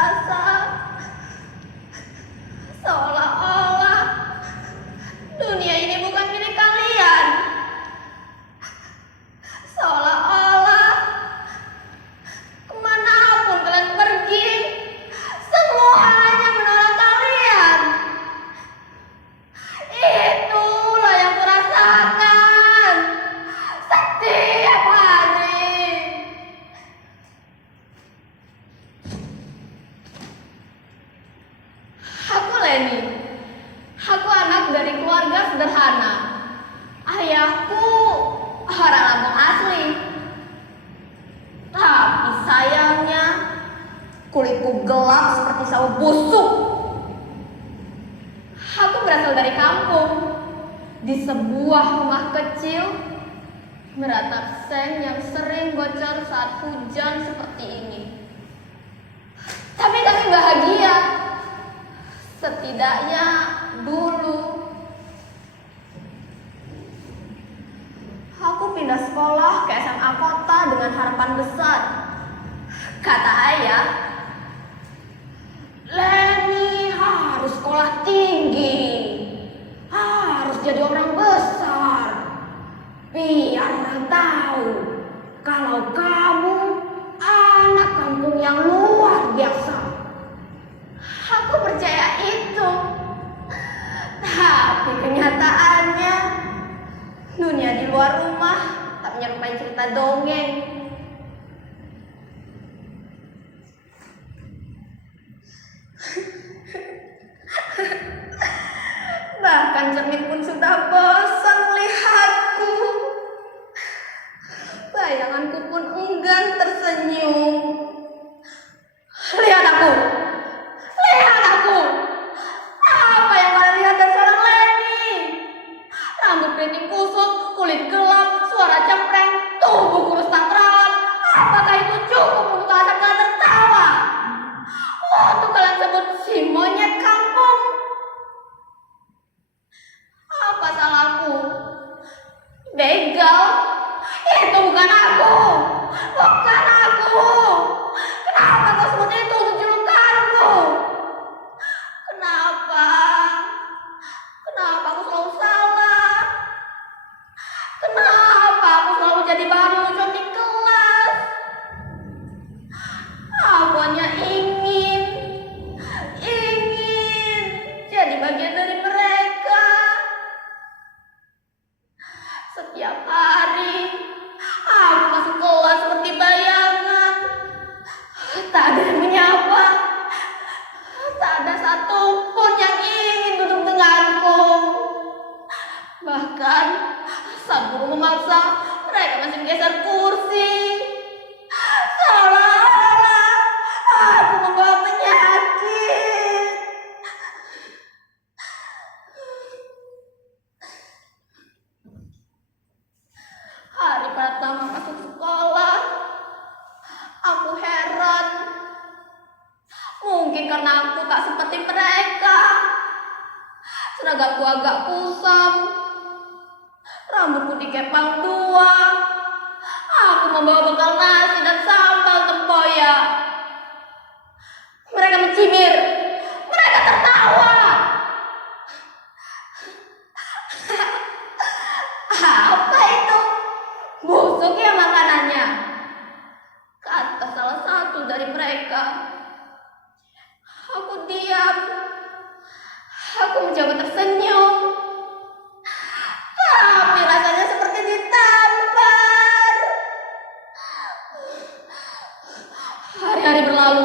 merasa seolah-olah dunia ini bukan milik kalian. Seolah-olah kemanapun kalian pergi, semua hanya menolak kalian. Itulah yang kurasakan setiap hari. Aku Leni. Aku anak dari keluarga sederhana. Ayahku orang Lampung asli. Tapi sayangnya kulitku gelap seperti sawo busuk. Aku berasal dari kampung, di sebuah rumah kecil beratap seng yang sering bocor saat hujan seperti ini. Tapi kami bahagia, setidaknya dulu. Aku pindah sekolah ke SMA kota dengan harapan besar. Kata ayah, Leni harus sekolah tinggi, harus jadi orang besar, biar orang tahu kalau kamu anak kampung yang luar biasa. Aku percaya itu. Tapi kenyataannya dunia di luar rumah tak menyerupai cerita dongeng. Bahkan cermin pun sudah bosan melihatku. Bayanganku pun enggan tersenyum. Lihat aku. Lihat aku. Apa yang kalian lihat dari seorang Leni? Rambut keriting kusut, kulit gelap, suara cempreng, tubuh kurus tak terawat. Apakah itu cukup untuk kalian tertawa? Untuk kalian sebut si monyet kampung? Apa salahku? Begal? Itu bukan aku. Bukan aku. Kenapa kau sebut itu untuk julukanku? Kenapa? Kenapa aku selalu salah? Kenapa aku selalu jadi bahan lucuan di kelas? Aku hanya ingin jadi bagian dari mereka. Setiap hari aku masuk kelas seperti bayangan. Tak ada yang menyapa. Tak ada satupun yang ingin duduk denganku. Bahkan saat guru memaksa, mereka masih menggeser kursi. Seolah-olah aku membawa penyakit. Hari pertama masuk sekolah, aku heran. Mungkin karena aku tak seperti mereka. Seragamku agak kusam, rambutku dikepang dua. Aku membawa bekal nasi dan sambal tempoyak. Mereka mencibir, mereka tertawa. Apa itu? Busuk ya makanannya, kata salah satu dari mereka. Aku diam. Aku mencoba tersenyum, tapi rasanya seperti ditampar. Hari-hari berlalu,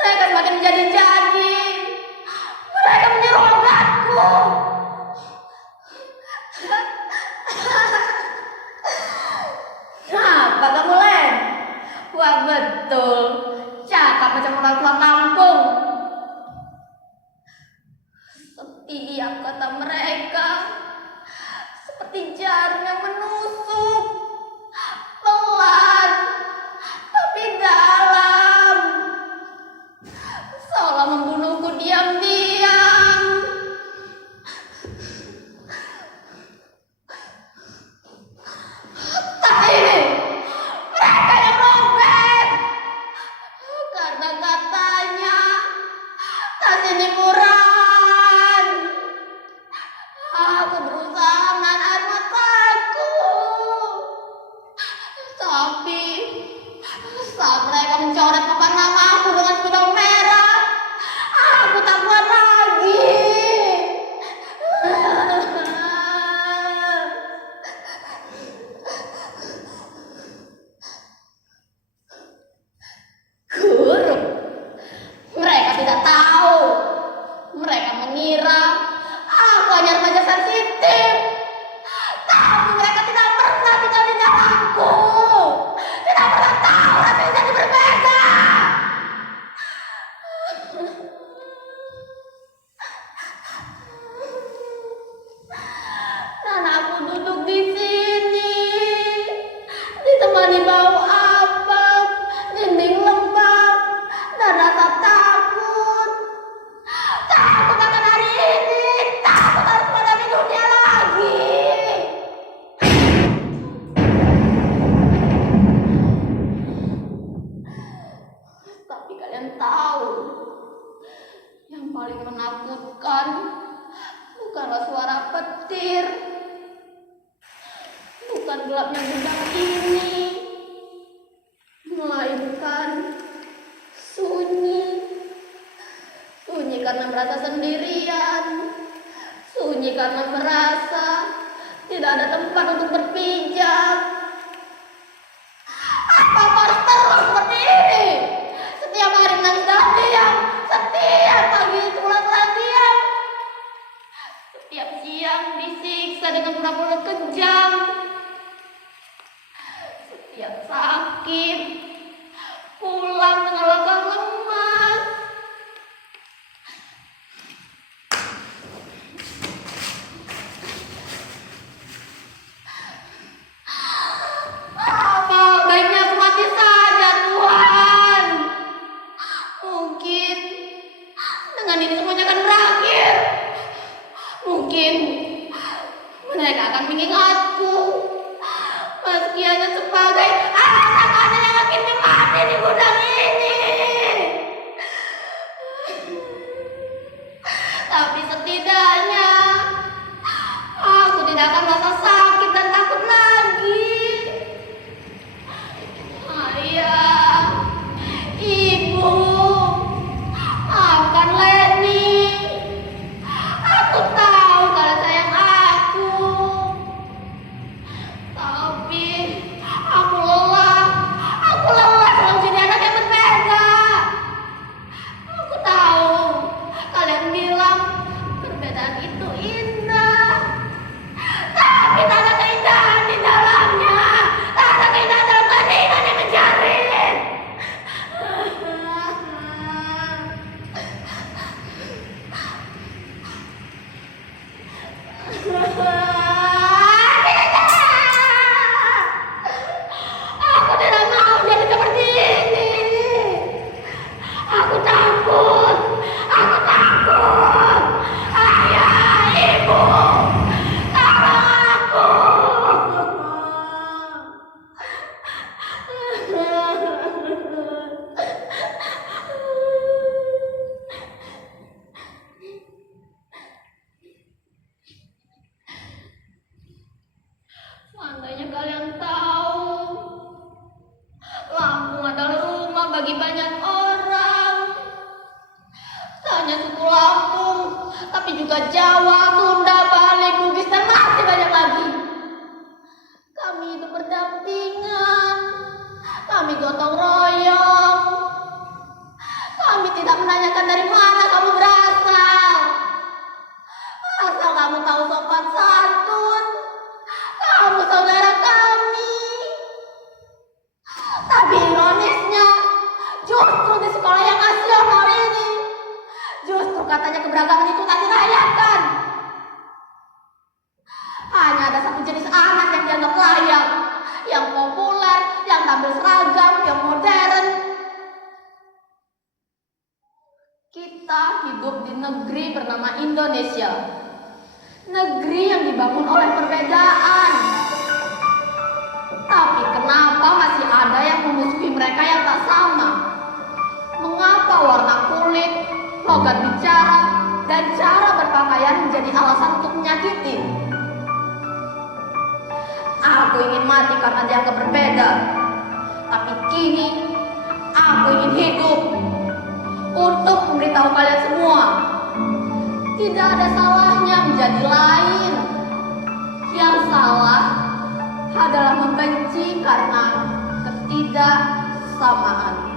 mereka semakin menjadi-jadi. Mereka menyerongatku. Apa kamu, Len? Wah, betul. Cakap macam orang tua kampung. Setiap kata mereka seperti jarum yang menusuk. Pelan, tapi dalam. Seolah membunuhku diam-diam. Tak ini, mereka yang robek. Kata-katanya bukan gelapnya gudang ini, melainkan sunyi. Sunyi karena merasa sendirian, sunyi karena merasa tidak ada tempat untuk berpijak. Apa harus terus seperti ini? Setiap hari menangis dalam diam, setiap pagi pulang diam, setiap siang disiksa dengan pura-pura kejam, setiap sakit pulang dengan langkah lemas. Apa baiknya aku mati saja, Tuhan? Mungkin dengan ini semuanya akan berakhir. Mungkin mereka akan mengingatku, meski hanya sebagai anak-anak yang akhirnya mati di gudang ini. Tapi setidaknya aku tidak akan merasa sakit dan takut lagi. Ayah, Ibu, maafkan Leni. Aku tahu kalian sayang aku. Tapi aku lelah. Aku lelah selalu jadi anak yang berbeda. Aku tahu kalian bilang perbedaan itu indah. Tapi tak ada keindahan di dalamnya. Tak ada keindahan dalam keindahan yang mencari. Aku tidak mau jadi seperti ini. Aku takut. Aku takut. Ayah, Ibu, tolong aku. Seandainya kalian tahu, Lampung adalah rumah bagi banyak orang. Tak hanya suku Lampung, tapi juga Jawa, Sunda, Bali, Bugis, dan masih banyak lagi. Kami hidup berdampingan, kami gotong royong. Kami tidak menanyakan dari mana kamu berasal. Asal kamu tahu sopan santun, kamu saudara kami. Tapi ironisnya, justru di sekolah yang nasional ini, justru katanya keberagaman itu tak dirayakan. Hanya ada satu jenis anak yang dianggap layak, yang populer, yang tampil seragam, yang modern. Kita hidup di negeri bernama Indonesia. Negeri yang dibangun oleh perbedaan. Tapi kenapa masih ada yang memusuhi mereka yang tak sama? Mengapa warna kulit, logat bicara, dan cara berpakaian menjadi alasan untuk menyakiti? Aku ingin mati karena dianggap berbeda. Tapi kini aku ingin hidup untuk memberitahu kalian semua, tidak ada salahnya menjadi lain. Yang salah adalah membenci karena ketidaksamaan.